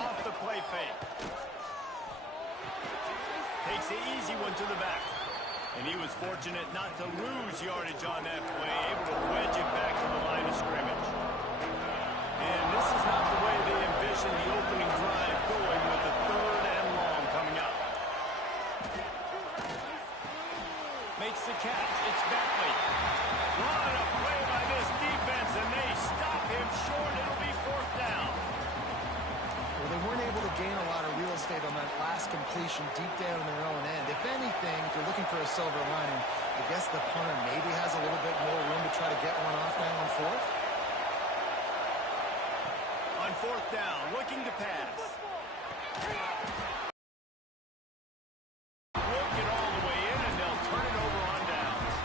Off the play fake. Takes the easy one to the back. And he was fortunate not to lose yardage on that play, able to wedge it back to the line of scrimmage. And this is not the way they envisioned the opening drive going, with the 3rd and long coming up. Makes the catch. It's Bentley. What a play by this defense, and they stop him short. It'll be 4th down. Well, they weren't able to gain a lot of real estate on that last completion deep down in their own end. If anything, if you're looking for a silver lining, I guess the punter maybe has a little bit more room to try to get one off now on 4th. On 4th down, looking to pass. Look it all the way in, and they'll turn it over on downs.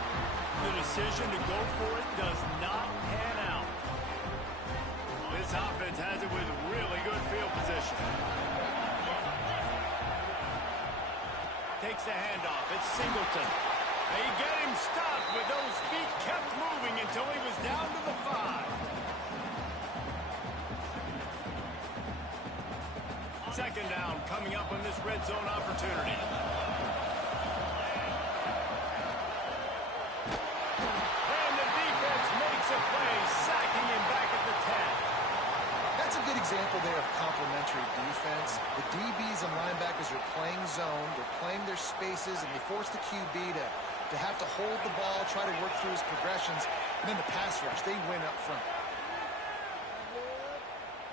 The decision to go for it does not pan out. This offense has it with really good field position. Takes the handoff. It's Singleton. They get him stopped with those feet kept moving until he was down to the 5. 2nd down coming up on this red zone opportunity. And the defense makes a play, sacking him back at the 10. That's a good example there of complementary defense. The DBs and linebackers are playing zone, they're playing their spaces, and they force the QB to have to hold the ball, try to work through his progressions, and then the pass rush, they win up front.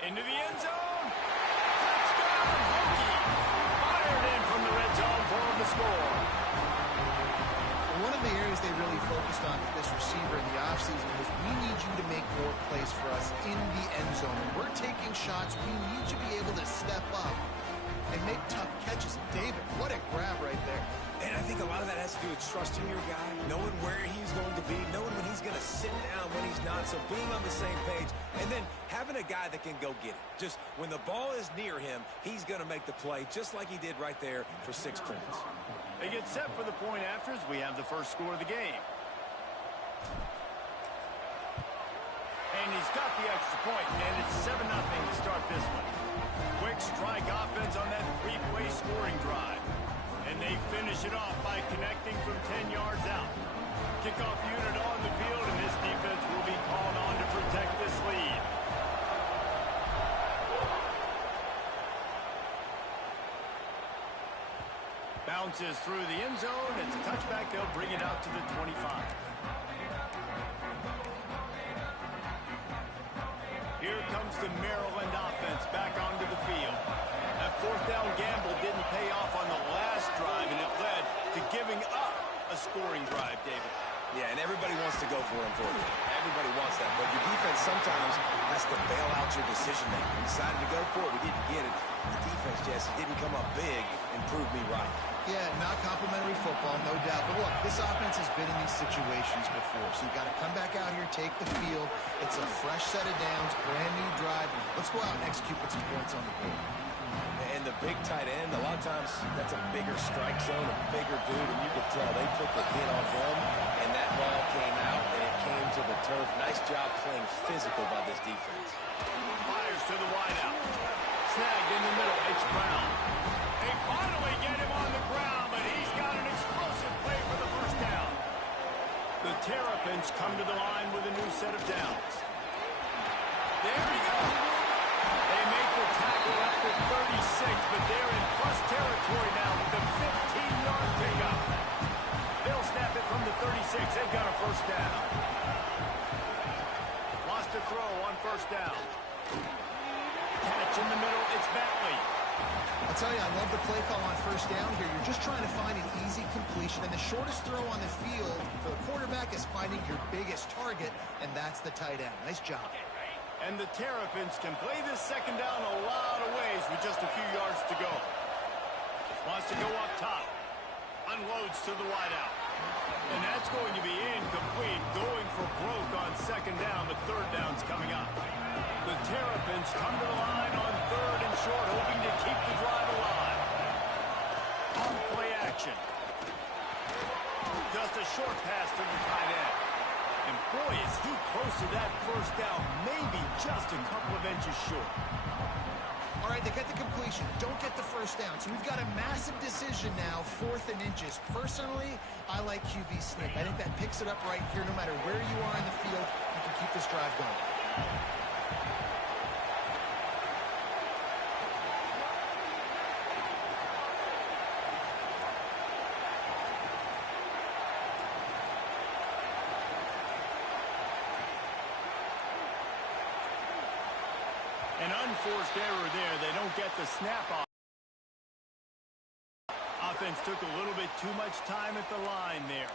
Into the end zone. Touchdown, Hokie. Fired in from the red zone for the score. One of the areas they really focused on with this receiver in the offseason was, we need you to make more plays for us in the end zone. When we're taking shots, we need you to be able to step up and make tough catches. David, what a grab right there. And I think a lot of that has to do with trusting your guy, knowing where he's going to be, knowing when he's going to sit down, when he's not, so being on the same page, and then having a guy that can go get it. Just when the ball is near him, he's going to make the play, just like he did right there for 6 points. They get set for the point after as we have the first score of the game. And he's got the extra point, and it's 7-0 to start this one. Quick strike offense on that 3-play scoring drive. And they finish it off by connecting from 10 yards out. Kickoff unit on the field, and this defense will be called on to protect this lead. Bounces through the end zone. It's a touchback. They'll bring it out to the 25. Here comes the Maryland offense back onto the field. That 4th down gamble didn't pay off on the last drive, and it led to giving up a scoring drive, David. Yeah, and everybody wants to go for it, unfortunately. Everybody wants that, but your defense sometimes has to bail out your decision-making. We decided to go for it. We didn't get it. The defense, Jesse, didn't come up big and prove me right. Yeah, not complimentary football, no doubt. But look, this offense has been in these situations before, so you got to come back out here, take the field. It's a fresh set of downs, brand new drive. Let's go out and execute with some points on the board. And the big tight end, a lot of times that's a bigger strike zone, a bigger dude, and you could tell they put the hit on him, and that ball came out, and it came to the turf. Nice job playing physical by this defense. Fires to the wideout. Snagged in the middle. It's Brown. They finally get him on the ground, but he's got an explosive play for the 1st down. The Terrapins come to the line with a new set of downs. There we go. They make the tackle after 36, but they're in plus territory now with the 15-yard pickup. They'll snap it from the 36. They've got a 1st down. Lost a throw on 1st down. Catch in the middle. It's Bentley. I'll tell you, I love the play call on 1st down here. You're just trying to find an easy completion, and the shortest throw on the field for the quarterback is finding your biggest target, and that's the tight end. Nice job. And the Terrapins can play this 2nd down a lot of ways with just a few yards to go. Wants to go up top. Unloads to the wideout. And that's going to be incomplete. Going for broke on 2nd down, but 3rd down's coming up. The Terrapins come to the line on 3rd and short, hoping to keep the drive alive. Off play action. Just a short pass to the tight end. And boy, is he close to that 1st down, maybe just a couple of inches short. All right, right? They get the completion, don't get the first down. So we've got a massive decision now, 4th and inches. Personally, I like QB sneak. I think that picks it up right here. No matter where you are in the field, you can keep this drive going. An unforced error there. They don't get the snap off. Offense took a little bit too much time at the line there.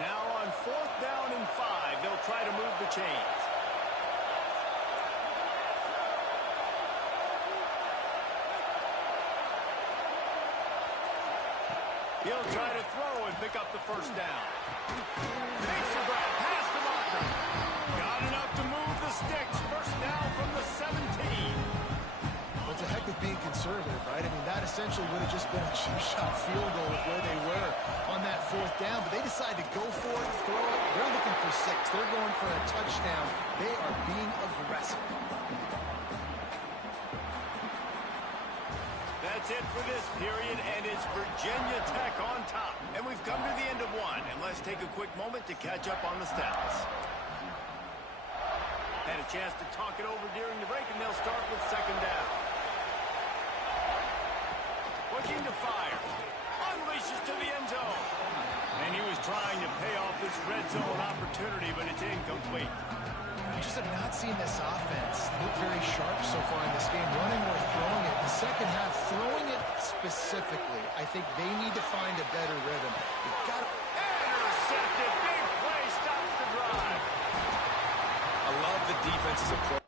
Now on 4th down and 5, they'll try to move the chains. He'll try to throw and pick up the first down. Takes a grab past the marker. Got enough to move the sticks. First down from the 17. Well, it's a heck of being conservative, right? I mean, that essentially would have just been a cheap shot field goal with where they were on that 4th down. But they decide to go for it, throw it. They're looking for 6. They're going for a touchdown. They are being aggressive. That's it for this period, and it's Virginia Tech on top. And we've come to the end of one, and let's take a quick moment to catch up on the stats. Had a chance to talk it over during the break, and they'll start with 2nd down. Looking to fire. Unleashes to the end zone. And he was trying to pay off this red zone opportunity, but it's incomplete. We just have not seen this offense look very sharp so far in this game, running or throwing it. The second half, throwing it specifically, I think they need to find a better rhythm. They've got to... Intercepted. Big play stops the drive. I love the defense's approach.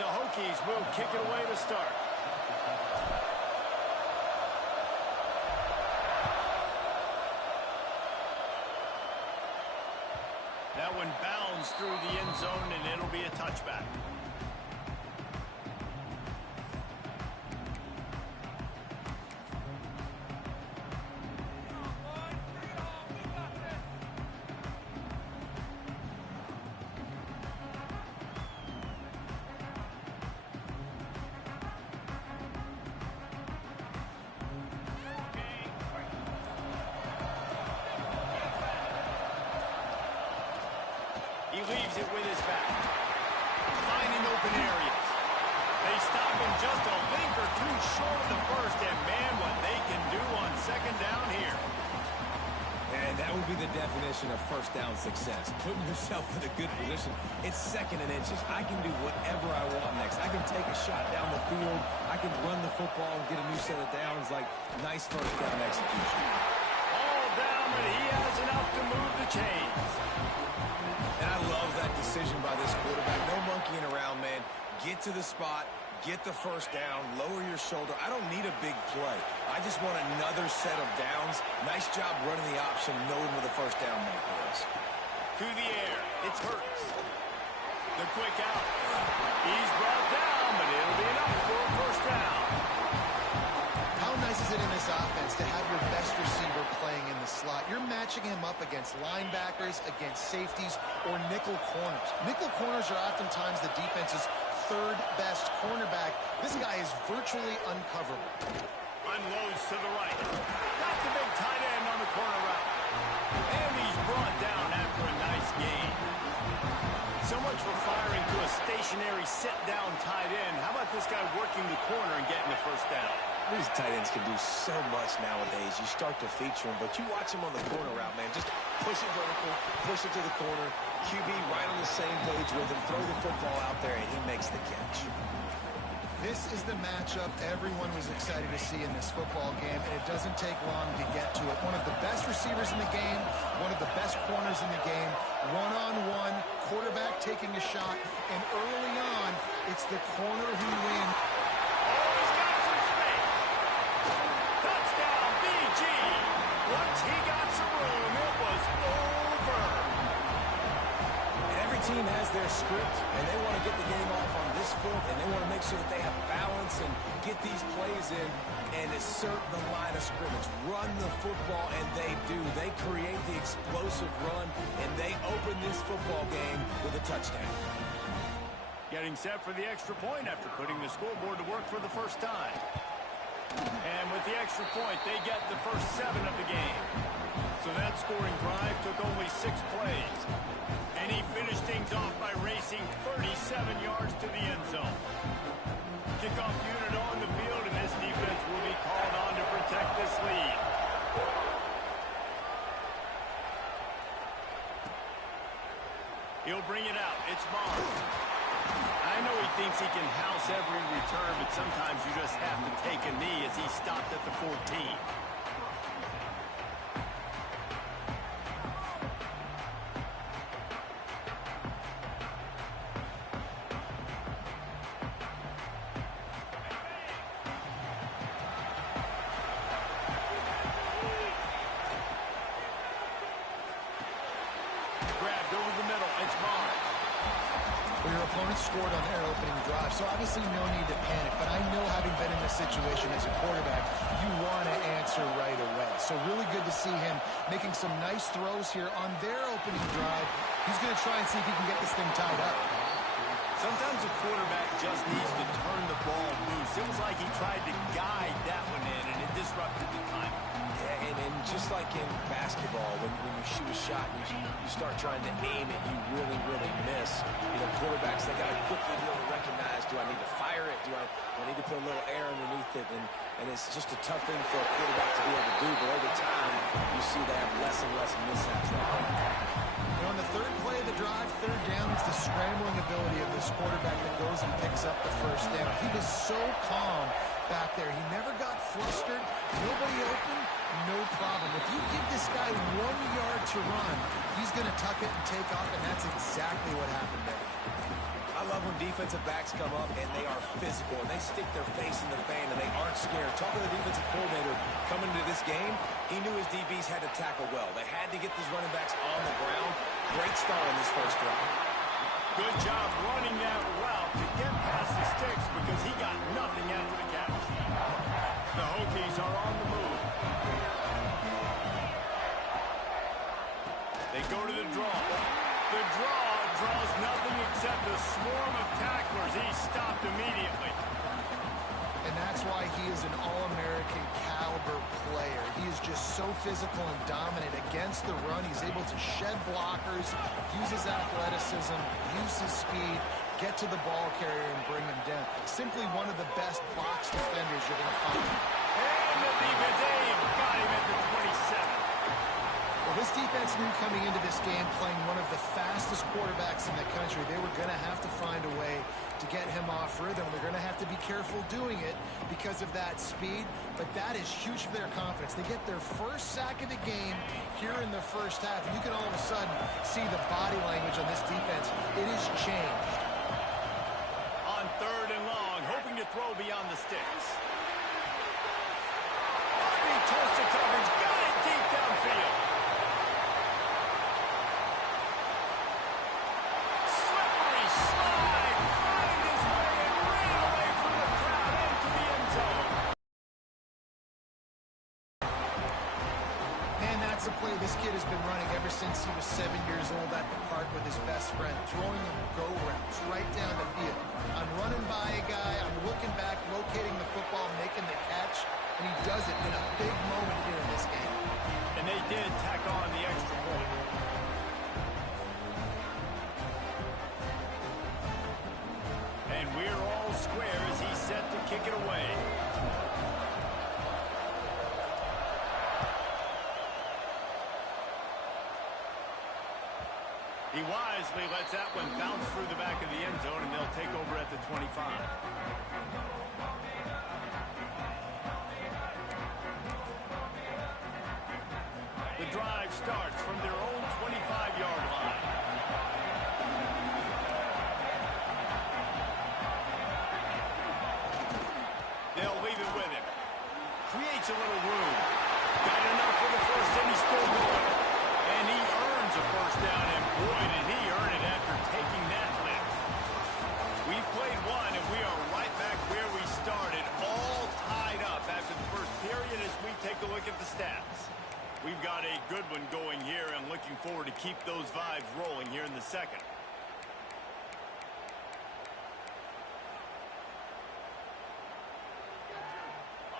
the Hokies will kick it away to start. That one bounds through the end zone, and it'll be a touchback. He leaves it with his back. Finding open areas. They stop him just a link or two short of the first, and man, what they can do on second down here. And that would be the definition of first down success. Putting yourself in a good position. It's second and inches. I can do whatever I want next. I can take a shot down the field. I can run the football and get a new set of downs. Like, nice first down execution. All down, but he has enough to move the chains. And I love that decision by this quarterback. No monkeying around, man. Get to the spot, get the first down, lower your shoulder. I don't need a big play. I just want another set of downs. Nice job running the option, knowing where the first down marker is. To the air, it's Hurts. The quick out. He's brought down, but it'll be enough for a first down. How nice is it in this offense to have your best receiver playing in the slot? You're matching him up against linebackers, against safeties, or nickel corners. Nickel corners are oftentimes the defense's third best cornerback. This guy is virtually uncoverable. Unloads to the right. Got the big tight end on the corner route. And he's brought down after a nice gain. So much for firing to a stationary sit-down tight end. How about this guy working the corner and getting the first down? These tight ends can do so much nowadays. You start to feature them, but you watch him on the corner route, man. Just push it vertical, push it to the corner. QB right on the same page with him. Throw the football out there, and he makes the catch. This is the matchup everyone was excited to see in this football game, and it doesn't take long to get to it. One of the best receivers in the game, one of the best corners in the game, one-on-one, quarterback taking a shot, and early on, it's the corner who wins. Once he got some room, it was over. Every team has their script, and they want to get the game off on this foot, and they want to make sure that they have balance and get these plays in and assert the line of scrimmage. Run the football, and they do. They create the explosive run, and they open this football game with a touchdown. Getting set for the extra point after putting the scoreboard to work for the first time. And with the extra point, they get the first 7 of the game. So that scoring drive took only 6 plays. And he finished things off by racing 37 yards to the end zone. Kickoff unit on the field, and this defense will be called on to protect this lead. He'll bring it out. It's Barnes. I know he thinks he can house every return, but sometimes you just have to take a knee as he stopped at the 14. Grabbed over the middle. It's Barnes. Well, your opponent scored on their opening drive, so obviously no need to panic. But I know, having been in this situation as a quarterback, you want to answer right away. So really good to see him making some nice throws here on their opening drive. He's going to try and see if he can get this thing tied up. Sometimes a quarterback just needs to turn the ball loose. It was like he tried to guide that one in, and it disrupted the time. Yeah, and just like in basketball, when you shoot a shot and you start trying to aim it, you really, really miss. You know, quarterbacks, they got to quickly be able to recognize, do I need to fire it? Do I need to put a little air underneath it? And it's just a tough thing for a quarterback to be able to do. But over time, you see they have less and less mishaps like that. On the third play of the drive, third down, it's the scrambling ability of this quarterback that goes and picks up the first down. He was so calm back there. He never got flustered. Nobody open, no problem. If you give this guy 1 yard to run, he's going to tuck it and take off, and that's exactly what happened there. I I love when defensive backs come up and they are physical and they stick their face in the fan and they aren't scared. Talking to the defensive coordinator coming into this game, he knew his DBs had to tackle well. They had to get these running backs on the ground. Great start on this first drive. Good job running that route to get past the sticks because he got nothing after the catch. The Hokies are on the move. They go to the draw. The draw draws nothing except a swarm of tacklers. He's stopped immediately. And that's why he is an All-American caliber player. He is just so physical and dominant against the run. He's able to shed blockers, use his athleticism, use his speed, get to the ball carrier and bring him down. Simply one of the best box defenders you're going to find. And the defense got him at the 27. Well, this defense knew coming into this game, playing one of the fastest quarterbacks in the country, they were going to have to find a way to get him off rhythm. They're going to have to be careful doing it because of that speed, but that is huge for their confidence. They get their first sack of the game here in the first half, and you can all of a sudden see the body language on this defense. It has changed. On 3rd and long, hoping to throw beyond the sticks. Harvey toasted coverage, got it deep downfield. Slippery slide, find his way and ran away from the crowd into the end zone. Man, that's a play this kid has been running ever since he was 7 years old at the park with his best friend, throwing him go routes right down the field. I'm running by a guy, I'm looking back, locating the football, making the catch, and he does it in a big moment here in this game. And they did tack on the extra point. And we're all square as he's set to kick it away. He wisely lets that one bounce through the back of the end zone, and they'll take over at the 25. The drive starts from their own 25-yard line. They'll leave it with him. Creates a little room. Got enough for the first, and he's still going. And he earns a first down, and boy, did he earn it after taking that lift. We've played one, and we are right back where we started, all tied up after the first period as we take a look at the stats. We've got a good one going here, and looking forward to keep those vibes rolling here in the second.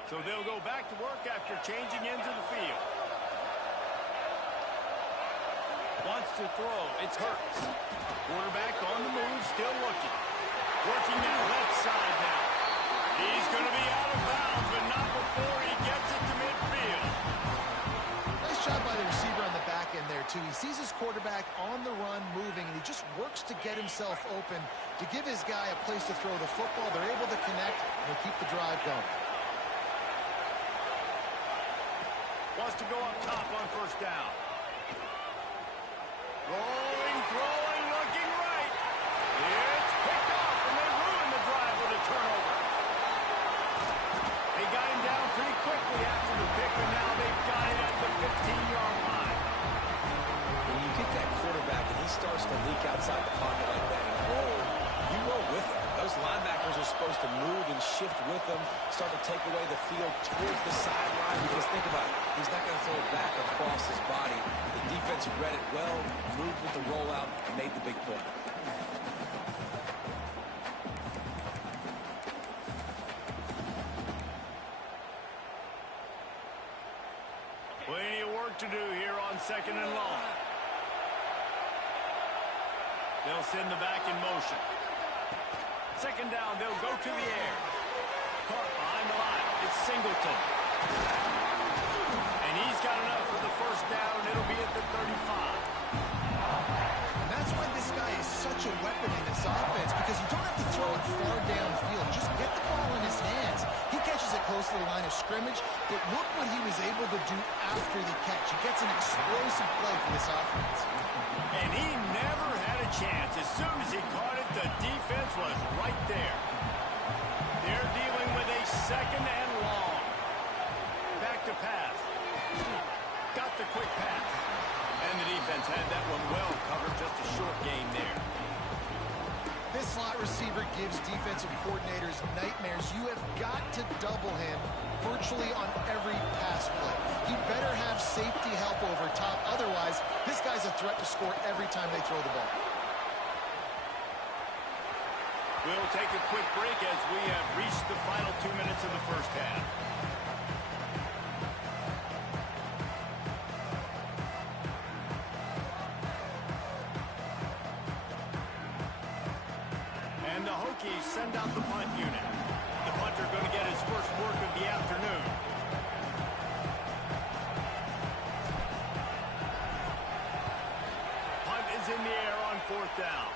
So they'll go back to work after changing into the field. Wants to throw. It's Hurts. Quarterback on the move, still looking. Working that left side now. He's going to be out of bounds, but not before he gets it to midfield. Nice job by the receiver on the back end there, too. He sees his quarterback on the run moving, and he just works to get himself open to give his guy a place to throw the football. They're able to connect, and they keep the drive going. Wants to go up top on first down. Rolling, throwing, looking right. It's picked off, and they ruin the drive with a turnover. They got him down pretty quickly after the pick, and now they've got it at the 15-yard line. When you get that quarterback and he starts to leak outside the pocket like that and roll, you roll with him. Those linebackers are supposed to move and shift with them, start to take away the field towards the sideline, because think about it, he's not going to throw it back across his body. The defense read it well, moved with the rollout, and made the big play. Plenty of work to do here on 2nd and long. They'll send the back in motion. 2nd down, they'll go to the air. Caught behind the line. It's Singleton. And he's got enough for the first down. It'll be at the 35. And that's why this guy is such a weapon in this offense, because you don't have to throw it far downfield. Just get the ball in his hands. He catches it close to the line of scrimmage, but look what he was able to do after the catch. He gets an explosive play for this offense. And he never had a chance. As soon as he caught it, the defense was right there. They're dealing with a second and long. Back to pass. Got the quick pass. And the defense had that one well covered. Just a short gain there. This slot receiver gives defensive coordinators nightmares. You have got to double him virtually on every pass play. He better have safety help over top. Otherwise, this guy's a threat to score every time they throw the ball. We'll take a quick break as we have reached the final 2 minutes of the first half. And the Hokies send out the punt unit. The punter going to get his first work of the afternoon. Punt is in the air on fourth down.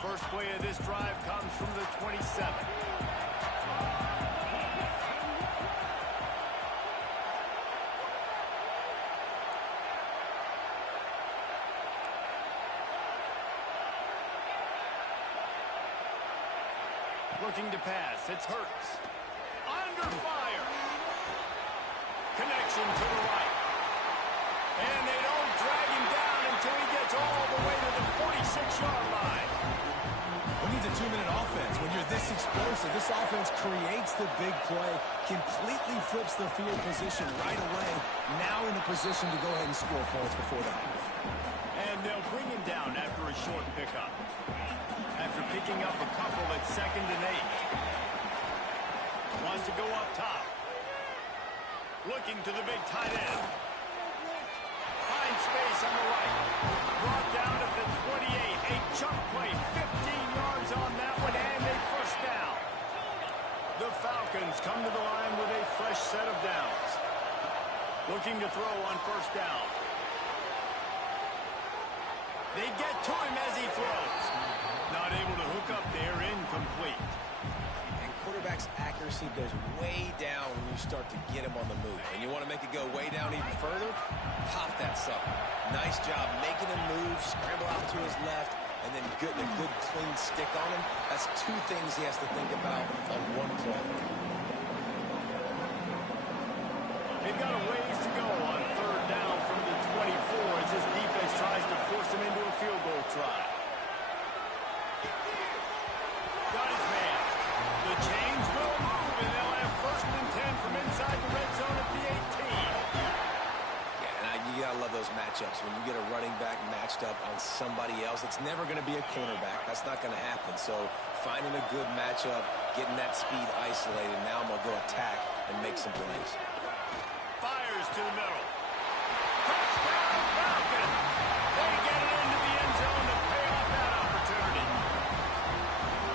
First play of this drive comes from the 27. Looking to pass. It's Hurts. Under fire. Connection to the right. And they don't drag him down until he gets all the way to the 46-yard line. We need a 2-minute offense. When you're this explosive, this offense creates the big play, completely flips the field position right away, now in a position to go ahead and score points before the half. And they'll bring him down after a short pickup. After picking up a couple at 2nd and 8. Wants to go up top. Looking to the big tight end. Finds space on the right. Brought down at the 28. A chunk play. 15 yards on that one and a first down. The Falcons come to the line with a fresh set of downs. Looking to throw on first down. They get to him as he throws. Not able to hook up there, incomplete. And quarterback's accuracy goes way down when you start to get him on the move. And you want to make it go way down even further? Pop that sucker. Nice job making him move, scramble out to his left, and then getting a good clean stick on him. That's two things he has to think about on one play. They've got a ways to go on third down from the 24 as this defense tries to force him into a field goal try. Got his man. The chains will move, and they'll have 1st and 10 from inside the red zone at the 18. Yeah, and you gotta love those matchups. When you get a running back matched up on somebody else, it's never going to be a cornerback. That's not going to happen. So finding a good matchup, getting that speed isolated, now I'm going to go attack and make some plays. Fires to the middle. Touchdown, Falcons! They get it into the end zone to pay off that opportunity.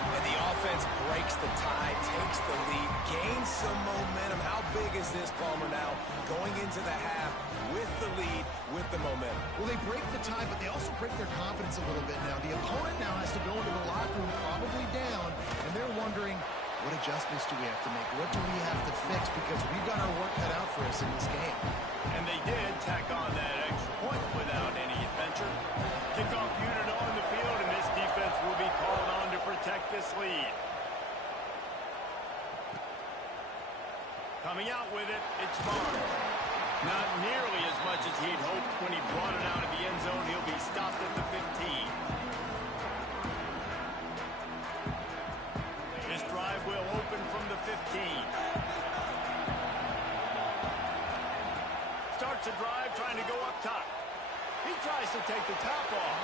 And the offense breaks the tie, takes the lead, gains some momentum. How big is this, Palmer, now? Going into the half with the lead, with the momentum. Well, they break the tie, but they also break their confidence a little bit now. The opponent now has to go into the locker room probably down, and they're wondering, what adjustments do we have to make? What do we have to fix? Because we've got our work cut out for us in this game. And they did tack on that extra point without any adventure. Kickoff unit on the field, and this defense will be called on to protect this lead. Coming out with it, it's Barnes. Not nearly as much as he'd hoped when he brought it out of the end zone. He'll be stopped at the 15. This drive will open from the 15. Starts a drive trying to go up top. He tries to take the top off.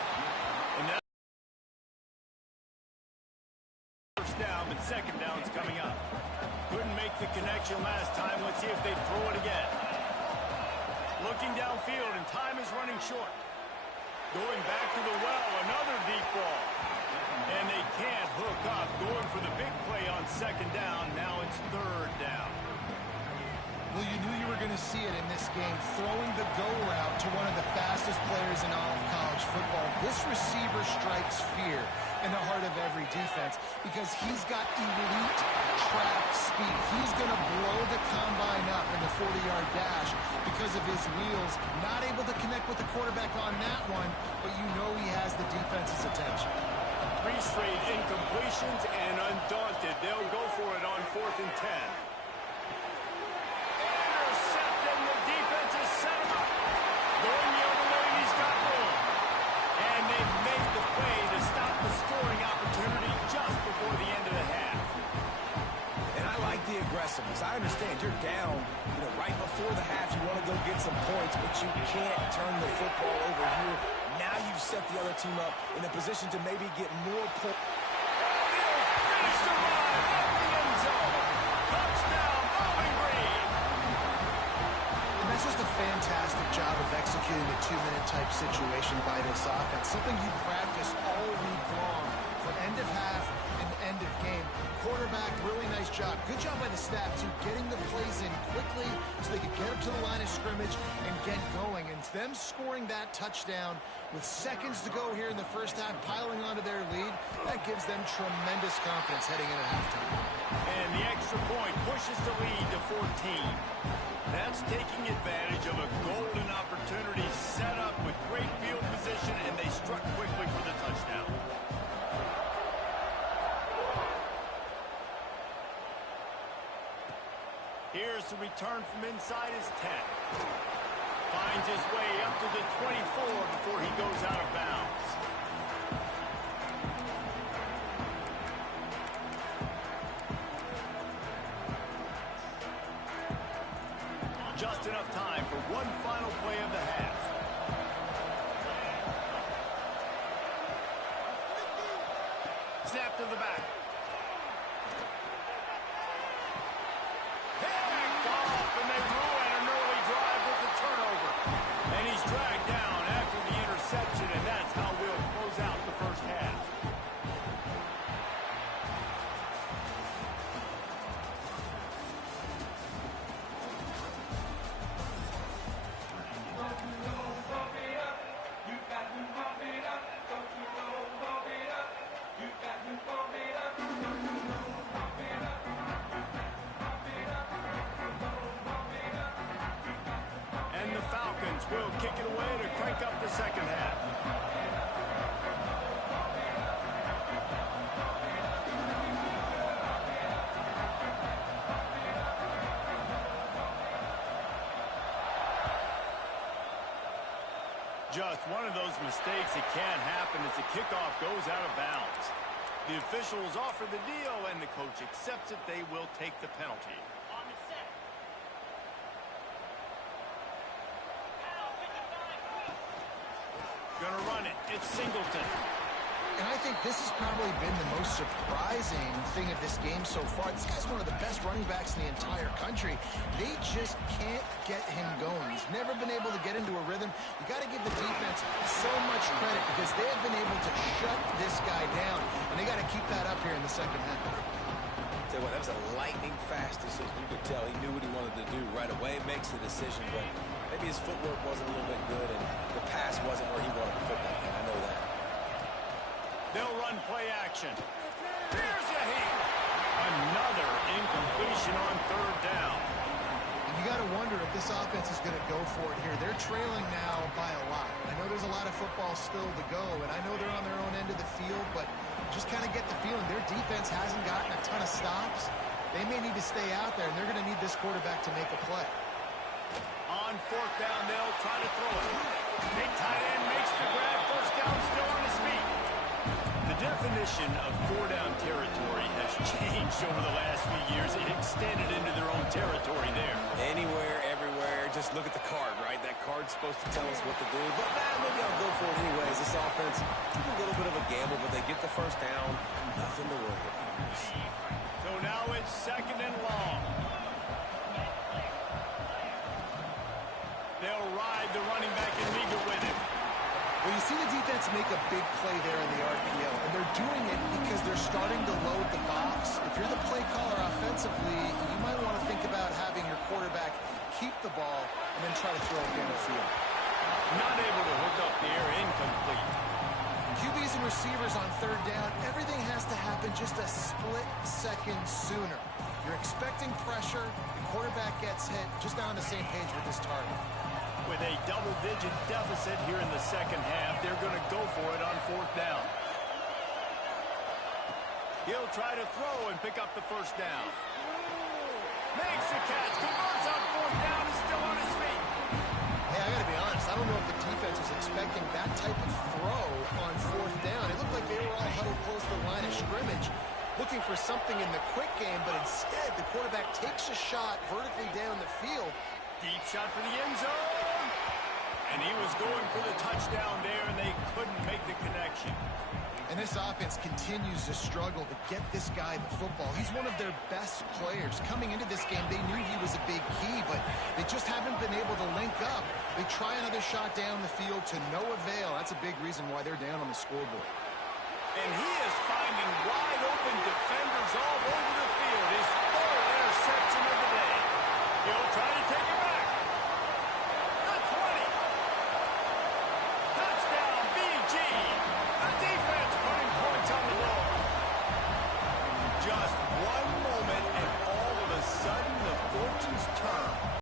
And now first down, but second down's coming up. Couldn't make the connection last time. Let's see if they throw it again. Looking downfield, and time is running short. Going back to the well, another deep ball. And they can't hook up. Going for the big play on second down. Now it's third down. Well, you knew you were going to see it in this game, throwing the go route to one of the fastest players in all of college football. This receiver strikes fear in the heart of every defense because he's got elite track speed. He's going to blow the combine up in the 40-yard dash because of his wheels. Not able to connect with the quarterback on that one, but you know he has the defense's attention. 3 straight incompletions, and undaunted, they'll go for it on 4th and 10. Intercepted, the defense is set him up. Going the other way, and he's got room. And they've made the play to stop the scoring opportunity just before the end of the half. And I like the aggressiveness. I understand you're down, right before the half. You want to go get some points, but you can't turn the football over here. Now you've set the other team up in a position to maybe get more points. Finish the run up the end zone. Touchdown, Bowling Green. And that's just a fantastic job of executing a 2-minute type situation by this offense. Something you practice all week long from end of half and end of game. Quarterback, really nice job. Good job by the staff, too, getting the plays in quickly so they could get up to the line of scrimmage and get going. And them scoring that touchdown with seconds to go here in the first half, piling onto their lead, that gives them tremendous confidence heading into halftime. And the extra point pushes the lead to 14. That's taking advantage of a golden opportunity set up with great field position, and they struck quickly for the touchdown. Here's the return from inside his 10. Finds his way up to the 24 before he goes out of bounds. Just enough time for one final play of the half. Snap to the back. Picked off, and they ruin an early drive with the turnover. And he's dragged down after the interception, and that's how we'll close out the first half. And the Falcons will kick it away to crank up the second half. Just one of those mistakes that can happen as the kickoff goes out of bounds. The officials offer the deal, and the coach accepts it. They will take the penalty. Gonna run it. It's Singleton. And I think this has probably been the most surprising thing of this game so far. This guy's one of the best running backs in the entire country. They just can't get him going. He's never been able to get into a rhythm. You got to give the defense so much credit because they have been able to shut this guy down, and they got to keep that up here in the second half. Tell you what, that was a lightning-fast decision. You could tell he knew what he wanted to do right away, makes the decision, but maybe his footwork wasn't a little bit good, and the pass wasn't where he wanted to put that thing. I know that. They'll run play action. Here's a heat. Another incompletion on third down. And you got to wonder if this offense is going to go for it here. They're trailing now by a lot. I know there's a lot of football still to go, and I know they're on their own end of the field, but just kind of get the feeling their defense hasn't gotten a ton of stops. They may need to stay out there, and they're going to need this quarterback to make a play. On fourth down, they'll try to throw it. Big tight end makes the grab. First down, still on his feet. The definition of four-down territory has changed over the last few years. It extended into their own territory there. Anywhere, everywhere, just look at the card, right? That card's supposed to tell us what to do, but maybe I'll go for it anyways. This offense, a little bit of a gamble, but they get the first down. Nothing to worry about. So now it's second and long. They'll ride the running back and leave it with him. Well, you see the defense make a big play there in the RPO, and they're doing it because they're starting to load the box. If you're the play caller offensively, you might want to think about having your quarterback keep the ball and then try to throw it down the field. Not able to hook up the air, incomplete. receivers on third down, everything has to happen just a split second sooner. You're expecting pressure, the quarterback gets hit, just not on the same page with this target. With a double-digit deficit here in the second half, they're going to go for it on fourth down. He'll try to throw and pick up the first down. Makes the catch, converts on fourth down, is still on his feet. Hey, I got to be honest, I don't know if the defense was expecting that type of throw on fourth down. It looked like they were all huddled close to the line of scrimmage, looking for something in the quick game, but instead the quarterback takes a shot vertically down the field. Deep shot for the end zone. And he was going for the touchdown there, and they couldn't make the connection. And this offense continues to struggle to get this guy the football. He's one of their best players. Coming into this game, they knew he was a big key, but they just haven't been able to link up. They try another shot down the field to no avail. That's a big reason why they're down on the scoreboard. And he is finding wide open defenders all over the field. His third interception of the day. He'll try to take it back.